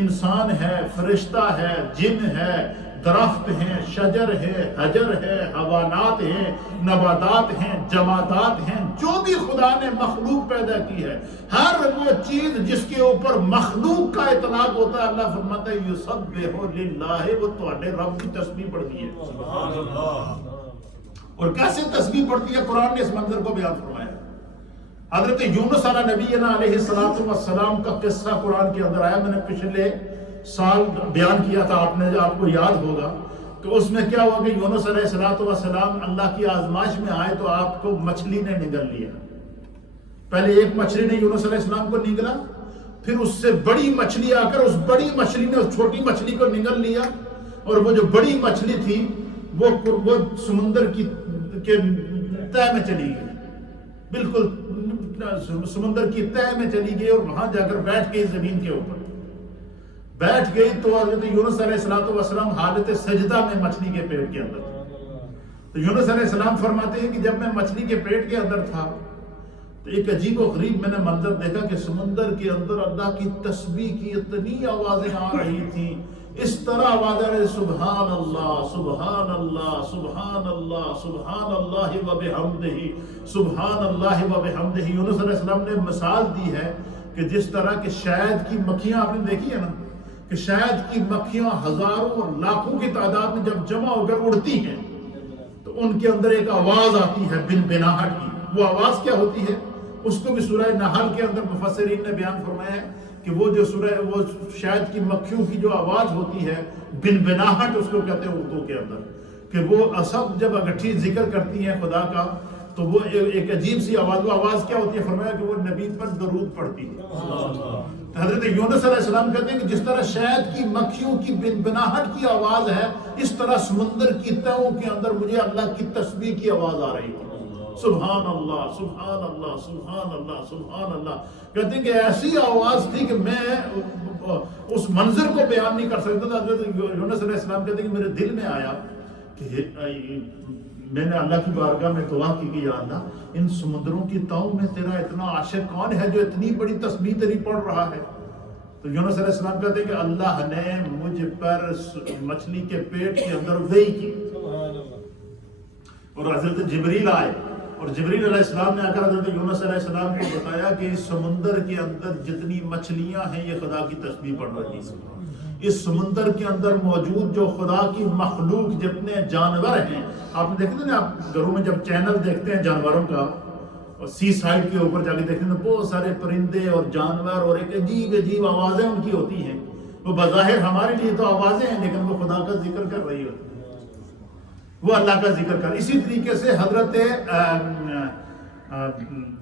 انسان ہے، فرشتہ ہے، جن ہے، درخت ہیں، شجر ہے، حجر ہے، حیوانات ہیں، نباتات ہیں، جمادات ہیں، جو بھی خدا نے مخلوق پیدا کی ہے، ہر وہ چیز جس کے اوپر مخلوق کا اطلاق ہوتا ہے، اللہ فرماتا ہے یسبح للہ، وہ تواڈے رب کی تسبیح پڑھتی ہے. سبحان اللہ. اور کیسے تسبیح پڑھتی ہے؟ قرآن نے اس منظر کو بیان فرمایا. حضرت یونس علیہ نبینا علیہ السلام کا قصہ قرآن کے اندر آیا. میں نے پچھلے سال بیان کیا تھا، آپ کو یاد ہوگا کہ اس میں کیا ہوا کہ یونس علیہ السلام اللہ کی آزمائش میں آئے تو آپ کو مچھلی نے نگل لیا. پہلے ایک مچھلی نے یونس علیہ السلام کو نگلا، پھر اس سے بڑی مچھلی آ کر اس بڑی مچھلی نے اس چھوٹی مچھلی کو نگل لیا، اور وہ جو بڑی مچھلی تھی وہ سمندر کے تہہ میں چلی گئی، بالکل سمندر کی تہہ میں چلی گئی، اور وہاں جا کر بیٹھ گئی، زمین کے اوپر بیٹھ گئی. تو حضرت یونس علیہ السلام حالت سجدہ میں مچھلی کے پیٹ کے اندر. تو یونس علیہ السلام فرماتے ہیں کہ جب میں مچھلی کے پیٹ کے اندر تھا تو ایک عجیب و غریب میں نے منظر دیکھا کہ سمندر کے اندر اللہ کی تسبیح کی اتنی آوازیں آ رہی تھیں، اس طرح آواز آ رہی، سبحان اللہ سبحان اللہ سبحان اللہ سبحان اللہ و بحمدہ سبحان اللہ و بحمدہ. یونس علیہ السلام نے مثال دی ہے کہ جس طرح کہ شہد کی مکھیاں آپ نے دیکھی ہے نا، کہ شہد کی مکھیاں ہزاروں اور لاکھوں کی تعداد میں جب جمع ہو کر اڑتی ہیں تو ان کے اندر ایک آواز آتی ہے بنبناہٹ کی. وہ آواز کیا ہوتی ہے؟ اس کو بھی سورہ نحل کے اندر مفسرین نے بیان فرمایا ہے کہ وہ شہد کی مکھیوں کی جو آواز ہوتی ہے بنبناہٹ، اس کو کہتے ہیں اردو کے اندر، کہ وہ سب جب اکٹھی ذکر کرتی ہیں خدا کا تو وہ ایک عجیب سی آواز. وہ آواز کیا ہوتی ہے؟ فرمایا کہ وہ نبی پر درود پڑتی ہے. حضرت یونس علیہ السلام کہتے ہیں کہ جس طرح شہد کی مکھیوں کی بنبناہٹ کی آواز ہے، اس طرح سمندر کی تہوں کے اندر مجھے اللہ کی تسبیح کی آواز آ رہی تھی. سبحان اللہ سبحان اللہ سبحان اللہ سبحان اللہ. کہتے ہیں کہ ایسی آواز تھی کہ میں اس منظر کو بیان نہیں کر سکتا تھا. حضرت یونس علیہ السلام کہتے ہیں کہ میرے دل میں آیا کہ میں نے اللہ کی بارگاہ میں دعا کی کہ یا اللہ ان سمندروں کی تہوں میں تیرا اتنا عاشق کون ہے جو اتنی بڑی تسبیح تیری پڑھ رہا ہے؟ تو یونس علیہ السلام کہتے ہیں کہ اللہ نے مجھ پر مچھلی کے پیٹ کے اندر وحی کی، اور حضرت جبریل آئے، اور جبریل علیہ السلام نے آ کر حضرت یونس علیہ السلام کو بتایا کہ اس سمندر کے اندر جتنی مچھلیاں ہیں یہ خدا کی تسبیح پڑھ رہی ہیں. اس سمندر کے اندر موجود جو خدا کی مخلوق جتنے جانور ہیں، آپ نے دیکھتے ہیں نا، آپ گھروں میں جب چینل دیکھتے ہیں جانوروں کا، اور سی سائڈ کے اوپر جا کے دیکھتے ہیں بہت سارے پرندے اور جانور، اور ایک عجیب آوازیں ان کی ہوتی ہیں. وہ بظاہر ہمارے لیے تو آوازیں ہیں لیکن وہ خدا کا ذکر کر رہی ہوتی ہیں، وہ اللہ کا ذکر کر. اسی طریقے سے حضرت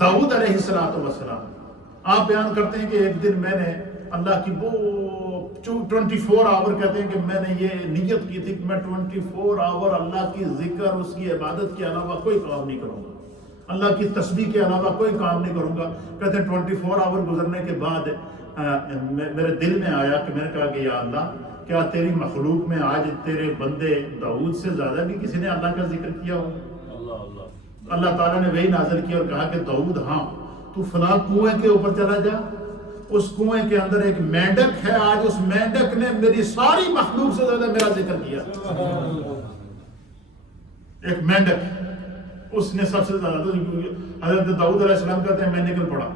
داؤد علیہ السلام آپ بیان کرتے ہیں کہ ایک دن میں نے اللہ کی وہ 24 آور کہتے ہیں کہ میں نے یہ نیت کی تھی کہ میں 24 آور اللہ کی ذکر، اس کی عبادت کے علاوہ کوئی کام نہیں کروں گا، اللہ کی تسبیح کے علاوہ کوئی کام نہیں کروں گا. کہتے ہیں 24 آور گزرنے کے بعد میرے دل میں آیا کہ میں نے کہا کہ یا اللہ کیا تیری مخلوق میں آج تیرے بندے داؤد سے زیادہ بھی کسی نے اللہ کا ذکر کیا ہو؟ اللہ تعالیٰ نے وہی نازل کیا اور کہا کہ داؤد ہاں تو فلاں کنویں کے اوپر چلا جا، اس کنویں کے اندر ایک مینڈک ہے، آج اس مینڈک نے میری ساری مخلوق سے زیادہ میرا ذکر کیا. ایک مینڈک، اس نے سب سے زیادہ. حضرت داؤد علیہ السلام کہتے ہیں میں نکل پڑا،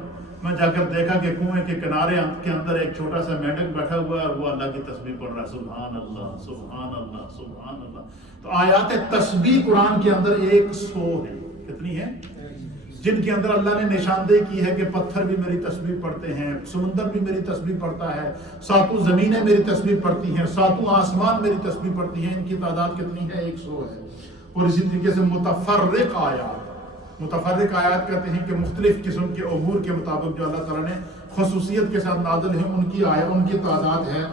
میں جا کر دیکھا کہ کنویں کے کنارے کے اندر ایک چھوٹا سا مینڈک بیٹھا ہوا ہے اور وہ اللہ کی تسبیح پڑھ رہا ہے. سبحان اللہ سبحان اللہ سبحان اللہ. تو آیات تسبیح قرآن کے اندر 100 ہے. کتنی ہے؟ جن کے اندر اللہ نے نشاندہی کی ہے کہ پتھر بھی میری تسبیح پڑھتے ہیں، سمندر بھی میری تسبیح پڑھتا ہے، ساتوں زمینیں میری تسبیح پڑھتی ہیں، ساتوں آسمان میری تسبیح پڑھتی ہیں. ان کی تعداد کتنی ہے؟ 100 ہے. اور اسی طریقے سے متفرق آیات کہتے ہیں کہ مختلف قسم کے امور کے مطابق جو اللہ تعالیٰ نے خصوصیت کے ساتھ نازل ہے ان کی تعداد ہے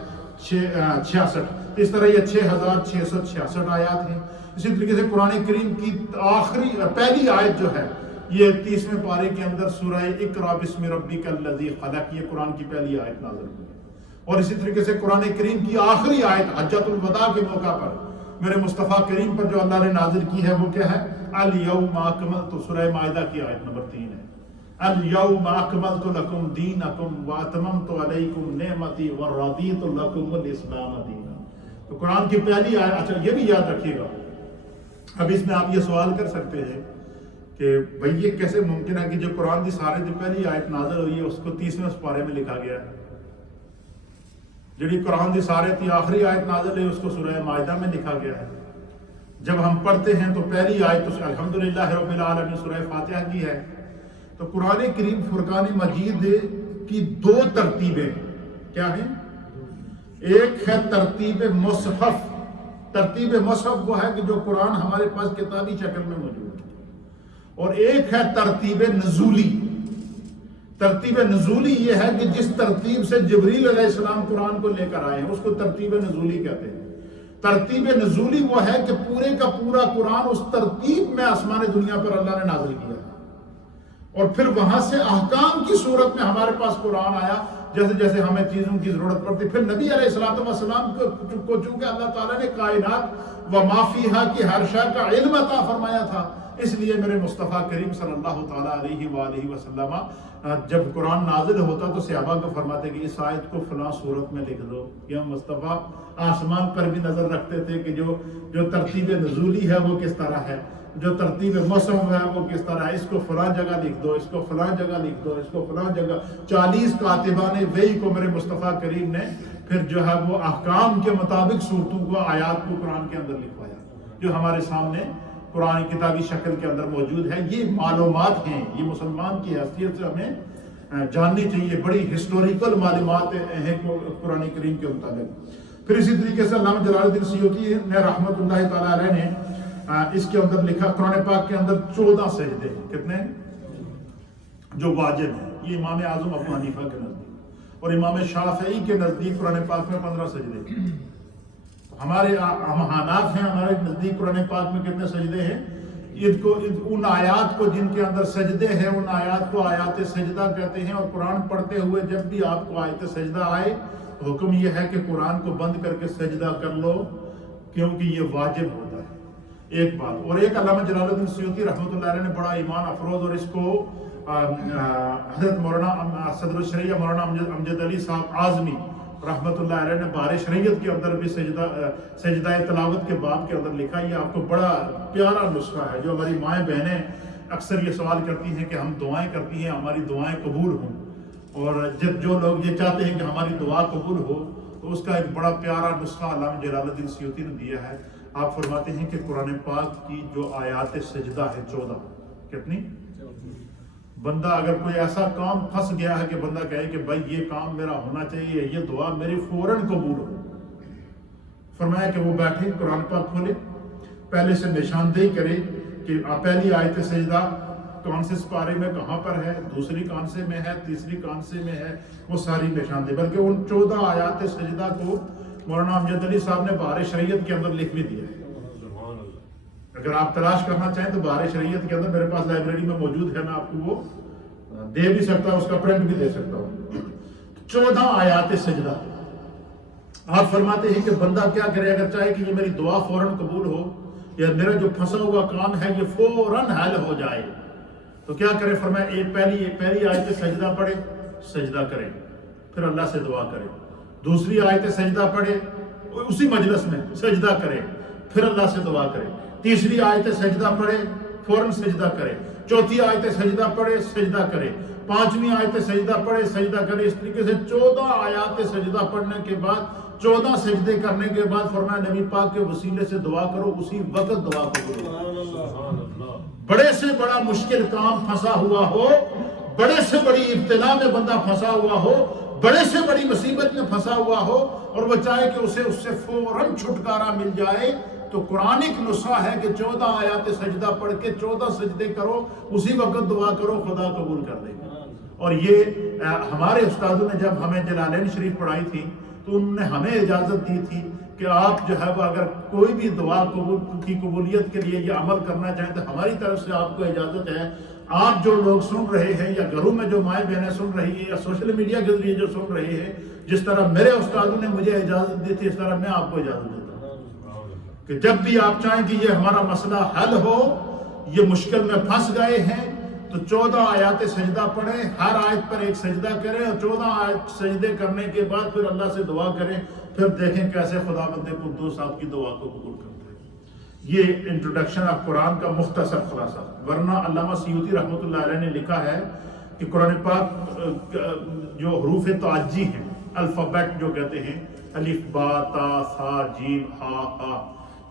66. اس طرح یہ 6666 آیات ہیں. اسی طریقے سے قرآن کریم کی پہلی آیت جو ہے یہ 30ویں پارے کے اندر سورہ اقرا بسم ربک الذی خلق، یہ قرآن کی پہلی آیت نازل ہوئی ہے۔ اور اسی طریقے سے قرآن کریم کی آخری آیت حجۃ الوداع کے موقع پر میرے مصطفیٰ کریم پر جو اللہ نے نازل کی ہے وہ کیا ہے؟ الیوم اکملت، سورہ مائدہ کی آیت نمبر 3 ہے۔ الیوم اکملت لکم دینکم واتممت علیکم نعمتی ورضیت لکم الاسلام دینا۔ تو قرآن کی پہلی آیت، اچھا یہ بھی یاد رکھیے گا، اب اس میں آپ یہ سوال کر سکتے ہیں کہ بھئی یہ کیسے ممکن ہے کہ جو قرآن کی سارے جو پہلی آیت نازل ہوئی ہے اس کو 30ویں پارے میں لکھا گیا ہے، جڑی قرآن کی سارے تھی آخری آیت نازل ہے اس کو سورہ مائدہ میں لکھا گیا ہے۔ جب ہم پڑھتے ہیں تو پہلی آیت تو الحمدللہ رب العالمین سورہ فاتحہ کی ہے۔ تو قرآن کریم فرقان مجید کی 2 ترتیبیں کیا ہیں؟ ایک ہے ترتیب مصحف، ترتیب مصحف وہ ہے کہ جو قرآن ہمارے پاس کتابی شکل میں موجود ہے، اور ایک ہے ترتیب نزولی۔ ترتیب نزولی یہ ہے کہ جس ترتیب سے جبریل علیہ السلام قرآن کو لے کر آئے ہیں اس کو ترتیب نزولی کہتے ہیں۔ ترتیب نزولی وہ ہے کہ پورے کا پورا قرآن اس ترتیب میں آسمان دنیا پر اللہ نے نازل کیا ہے، اور پھر وہاں سے احکام کی صورت میں ہمارے پاس قرآن آیا جیسے جیسے ہمیں چیزوں کی ضرورت پڑتی۔ پھر نبی علیہ السلام کو چونکہ اللہ تعالیٰ نے کائنات و ما فیہا کی ہر شے کا علم عطا فرمایا تھا، اس لیے میرے مصطفیٰ کریم صلی اللہ تعالیٰ علیہ وآلہ وسلم جب قرآن نازل ہوتا تو صحابہ کو فرماتے کہ اس آیت کو فلاں صورت میں لکھ دو۔ یا مصطفیٰ آسمان پر بھی نظر رکھتے تھے کہ جو ترتیب نزولی ہے وہ کس طرح ہے، جو ترتیب موسم ہے وہ کس طرح ہے، اس کو فلاں جگہ لکھ دو، اس کو فلاں جگہ لکھ دو، اس کو فلاں جگہ۔ 40 کاتبان وحی کو میرے مصطفیٰ کریم نے پھر جو ہے وہ احکام کے مطابق صورتوں کو، آیات کو قرآن کے اندر لکھوایا، جو ہمارے سامنے قرآن کتابی شکل کے اندر موجود ہے۔ یہ معلومات ہیں، یہ مسلمان کی حیثیت سے ہمیں جاننی چاہیے، بڑی ہسٹوریکل معلومات ہیں قرآن کریم کے مطابق۔ پھر اسی طریقے سے علامہ جلال الدین سیوطی نے رحمۃ اللہ تعالیٰ علیہ نے اس کے اندر لکھا، قرآن پاک کے اندر 14 سجدے، کتنے جو واجب ہیں، یہ امام اعظم ابو حنیفہ کے نزدیک، اور امام شافعی کے نزدیک قرآن پاک میں 15 سجدے۔ ہمارے ہم حناف ہیں، ہمارے نزدیک قرآن پاک میں کتنے سجدے ہیں؟ ان آیات کو جن کے اندر سجدے ہیں ان آیات کو آیات سجدہ کہتے ہیں، اور قرآن پڑھتے ہوئے جب بھی آپ کو آیت سجدہ آئے تو حکم یہ ہے کہ قرآن کو بند کر کے سجدہ کر لو، کیونکہ یہ واجب ہوتا ہے۔ ایک بات، اور ایک علامہ جلال الدین سیوطی رحمۃ اللہ علیہ نے بڑا ایمان افروز، اور اس کو حضرت مولانا صدر الشریعہ مولانا امجد علی صاحب اعظمی رحمۃ اللہ علیہ نے بار شریعت کے اندر بھی سجدہ تلاوت کے باب کے اندر لکھا۔ یہ آپ کو بڑا پیارا نسخہ ہے، جو ہماری مائیں بہنیں اکثر یہ سوال کرتی ہیں کہ ہم دعائیں کرتی ہیں، ہماری دعائیں قبول ہوں، اور جب جو لوگ یہ چاہتے ہیں کہ ہماری دعا قبول ہو تو اس کا ایک بڑا پیارا نسخہ علامہ جلال الدین سیوطی نے دیا ہے۔ آپ فرماتے ہیں کہ قرآن پاک کی جو آیات سجدہ ہے 14، کتنی؟ بندہ اگر کوئی ایسا کام پھنس گیا ہے کہ بندہ کہے کہ بھائی یہ کام میرا ہونا چاہیے، یہ دعا میری فوراً قبول ہو، فرمایا کہ وہ بیٹھے قرآن پاک کھولے، پہلے سے نشاندہی کرے کہ پہلی آیت سجدہ کون سے سپارے میں کہاں پر ہے، دوسری کون سے میں ہے، تیسری کون سے میں ہے، وہ ساری نشاندہی، بلکہ ان 14 آیات سجدہ کو مولانا امجد علی صاحب نے بہار شریعت کے اندر لکھ بھی دیا ہے۔ اگر آپ تلاش کرنا چاہیں تو بہار شریعت کے اندر میرے پاس لائبریری میں موجود ہے، میں آپ کو وہ دے بھی سکتا ہوں، اس کا پرنٹ بھی دے سکتا ہوں۔ 14 آیات سجدہ۔ آپ فرماتے ہیں کہ بندہ کیا کرے اگر چاہے کہ یہ میری دعا فوراً قبول ہو، یا میرا جو پھنسا ہوا کام ہے یہ فوراً حل ہو جائے، تو کیا کرے؟ فرمایا پہلی آیت سجدہ پڑھے، سجدہ کرے، پھر اللہ سے دعا کرے، دوسری آیت سجدہ پڑھے اسی مجلس میں سجدہ کرے، پھر اللہ سے دعا کرے، تیسری آیت سجدہ پڑھے فوراً سجدہ کرے، چوتھی آیت سجدہ پڑھے سجدہ کرے، پانچویں آیت سجدہ پڑھے سجدہ کرے۔ اس طریقے سے 14 آیات سجدہ پڑھنے کے بعد 14 سجدے کرنے کے بعد فرمایا نبی پاک کے وسیلے سے دعا کرو، اسی وقت دعا کرو۔ بڑے سے بڑا مشکل کام پھنسا ہوا ہو، بڑے سے بڑی ابتلا میں بندہ پھنسا ہوا ہو، بڑے سے بڑی مصیبت میں پھنسا ہوا ہو، اور وہ چاہے کہ اسے اس سے فوراً چھٹکارا مل جائے، تو قرآن ایک نسخہ ہے کہ 14 آیات سجدہ پڑھ کے 14 سجدے کرو، اسی وقت دعا کرو، خدا قبول کر دے گا۔ اور یہ ہمارے استادوں نے جب ہمیں جلالین شریف پڑھائی تھی تو انہوں نے ہمیں اجازت دی تھی کہ آپ جو ہے وہ اگر کوئی بھی دعا کی قبولیت کے لیے یہ عمل کرنا چاہیں تو ہماری طرف سے آپ کو اجازت ہے. آپ جو لوگ سن رہے ہیں یا گھروں میں جو مائیں بہنیں سن رہی ہیں یا سوشل میڈیا کے ذریعے جو سن رہے ہیں، جس طرح میرے استادوں نے مجھے اجازت دی تھی، اس طرح میں آپ کو اجازت دیتا ہوں کہ جب بھی آپ چاہیں کہ یہ ہمارا مسئلہ حل ہو، یہ مشکل میں پھنس گئے ہیں، تو 14 آیات سجدہ پڑھیں، ہر آیت پر ایک سجدہ کریں اور 14 آیت سجدے کرنے کے بعد پھر اللہ سے دعا کریں. پھر دیکھیں کیسے خداوند قدوس آپ کی دعا کو قبول کرتا ہے. یہ انٹروڈکشن آف قرآن کا مختصر خلاصہ. ورنہ علامہ سیوطی رحمۃ اللہ علیہ نے لکھا ہے کہ قرآن پاک جو حروف تعجی ہیں، الفابیٹ جو کہتے ہیں، الف با تا ثا جیم ہا ہا،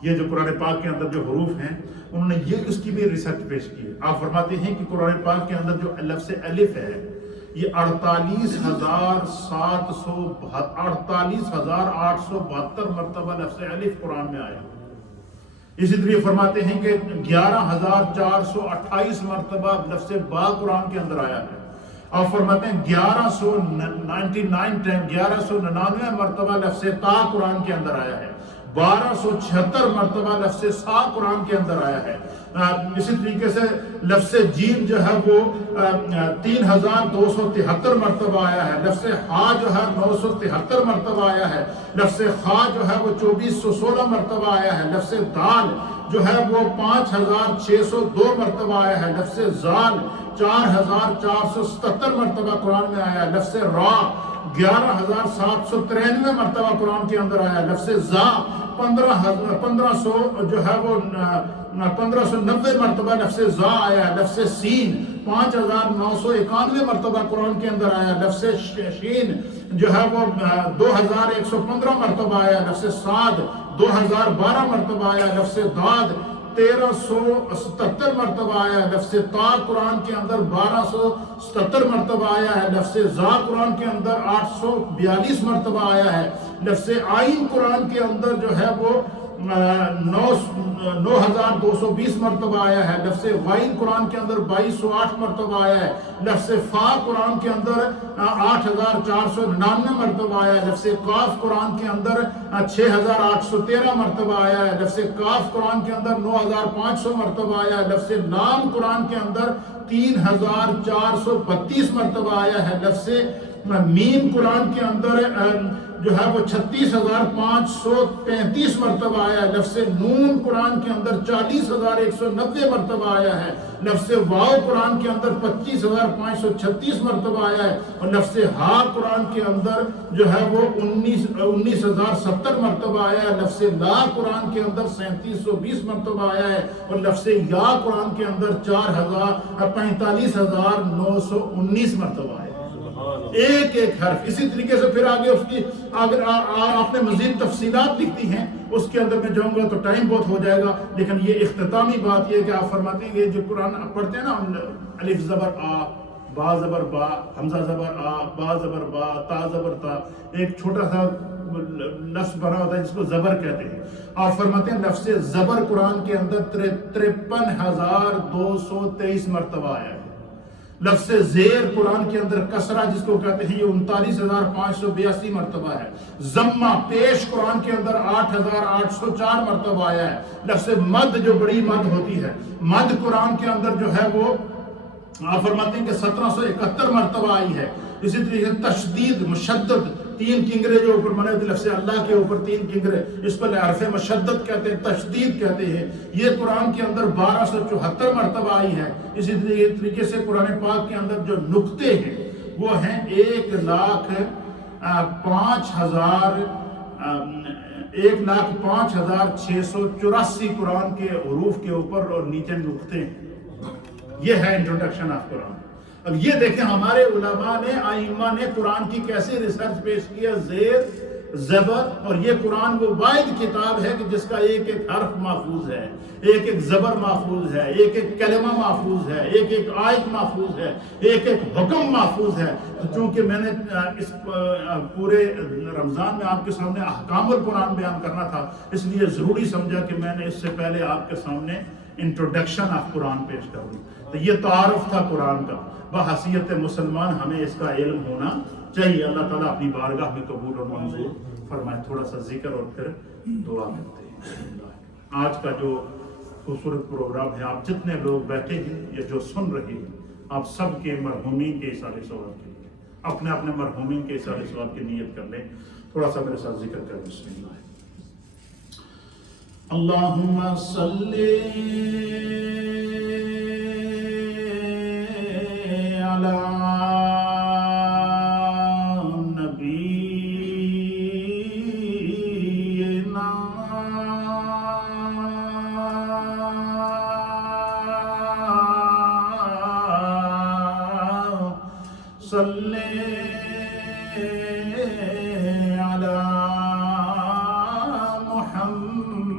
یہ جو قرآن پاک کے اندر جو حروف ہیں، انہوں نے یہ اس کی بھی ریسرچ پیش کی ہے. آپ فرماتے ہیں کہ قرآن پاک کے اندر جو لفظ الف ہے، یہ 48,872 مرتبہ لفظ الف قرآن میں آیا. اسی طرح فرماتے ہیں کہ 11,428 مرتبہ لفظ با قرآن کے اندر آیا ہے. اور فرماتے ہیں 1199 مرتبہ لفظ تا قرآن کے اندر آیا ہے. 1276 مرتبہ لفظ سا قرآن کے اندر آیا ہے. اسی طریقے سے لفظ جیم جو ہے وہ 3273 مرتبہ آیا ہے. لفظ ہا جو ہے 973 مرتبہ آیا ہے. لفظ خا جو ہے وہ 2416 مرتبہ آیا ہے. لفظ دال جو ہے وہ 5602 مرتبہ آیا ہے. لفظ زال 4477 مرتبہ قرآن میں آیا ہے. لفظ را 11,793 مرتبہ قرآن کے اندر آیا. لفظ زا 1500 جو ہے وہ 1590 مرتبہ لفظ زا آیا. لفظ سین 5991 مرتبہ قرآن کے اندر آیا. لفظ شین جو ہے وہ 2115 مرتبہ آیا. لفظ صاد 2012 مرتبہ آیا. لفظ داد 1377 مرتبہ آیا ہے. لفظ تا قرآن کے اندر 1277 مرتبہ آیا ہے. لفظ زا قرآن کے اندر 842 مرتبہ آیا ہے. لفظ آئین قرآن کے اندر جو ہے وہ 9220 مرتبہ آیا ہے. لفظ غائن قرآن کے اندر 2208 مرتبہ آیا ہے. لفظ فا قرآن کے اندر 8499 مرتبہ آیا ہے. لفظ قاف قرآن کے اندر 6813 مرتبہ آیا ہے. لفظ کاف قرآن کے اندر 9500 مرتبہ آیا ہے. لفظ لام قرآن کے اندر 3432 مرتبہ آیا ہے. لفظ میم قرآن کے اندر جو ہے وہ 36,535 مرتبہ آیا ہے. لفظ نون قرآن کے اندر 40,190 مرتبہ آیا ہے. لفظ واو قرآن کے اندر 25,536 مرتبہ آیا ہے. اور لفظ ہا قرآن کے اندر جو ہے وہ 19,070 مرتبہ آیا ہے. لفظ لا قرآن کے اندر 3720 مرتبہ آیا ہے. اور لفظ یا قرآن کے اندر 45,919 مرتبہ آیا. ایک ایک حرف. اسی طریقے سے پھر آگے اس کی اگر آپ نے مزید تفصیلات لکھتی ہیں، اس کے اندر میں جاؤں گا تو ٹائم بہت ہو جائے گا. لیکن یہ اختتامی بات یہ کہ آپ فرماتے ہیں کہ جو قرآن پڑھتے ہیں نا، الف زبر آ، با زبر با، حمزہ زبر آ، با زبر با، تا زبر تا، ایک چھوٹا سا لفظ بنا ہوتا ہے جس کو زبر کہتے ہیں. آپ فرماتے ہیں لفظ زبر قرآن کے اندر 53,223 مرتبہ آیا ہے. لفظ زیر قرآن کے اندر کسرہ جس کو کہتے ہیں یہ 39,582 مرتبہ ہے. ضمہ پیش قرآن کے اندر 8,804 مرتبہ آیا ہے. لفظ مد جو بڑی مد ہوتی ہے، مد قرآن کے اندر جو ہے وہ آپ فرماتے ہیں کہ 1771 مرتبہ آئی ہے. اسی طریقے تشدید مشدد، 3 کنگرے جو اوپر بنے ہوتے، لفظ اللہ کے اوپر 3 کنگرے، اس کو حرف مشدد کہتے ہیں، تشدید کہتے ہیں. یہ قرآن کے اندر 1274 مرتبہ آئی ہے. اسی طریقے سے قرآن پاک کے اندر جو نقطے ہیں وہ ہیں 1,05,684 قرآن کے حروف کے اوپر اور نیچے نقطے ہیں. یہ ہے انٹروڈکشن آف قرآن. اب یہ دیکھیں ہمارے علماء نے، ائمہ نے قرآن کی کیسے ریسرچ پیش کیا. زیر، زبر، اور یہ قرآن وہ واحد کتاب ہے کہ جس کا ایک ایک حرف محفوظ ہے، ایک ایک زبر محفوظ ہے، ایک ایک کلمہ محفوظ ہے، ایک ایک آیت محفوظ ہے، ایک ایک حکم محفوظ ہے. تو چونکہ میں نے اس پورے رمضان میں آپ کے سامنے احکام القرآن بیان کرنا تھا، اس لیے ضروری سمجھا کہ میں نے اس سے پہلے آپ کے سامنے انٹروڈکشن آف قرآن پیش کروں. تو یہ تعارف تھا قرآن کا. بحیثیت مسلمان ہمیں اس کا علم ہونا چاہیے اللہ تعالیٰ اپنی بارگاہ میں قبول اور منظور فرمائے. تھوڑا سا ذکر اور پھر دعا کرتے ہیں. آج کا جو خوبصورت پروگرام ہے، آپ جتنے لوگ بیٹھے ہیں یا جو سن رہے ہیں، آپ سب کے مرحومین کے اصالِ ثواب کے لیے اپنے اپنے مرحومین کے اصالِ ثواب کی نیت کر لیں. تھوڑا سا میرے ساتھ ذکر کر. بسم اللہ. اللہم صلی علی صلی علی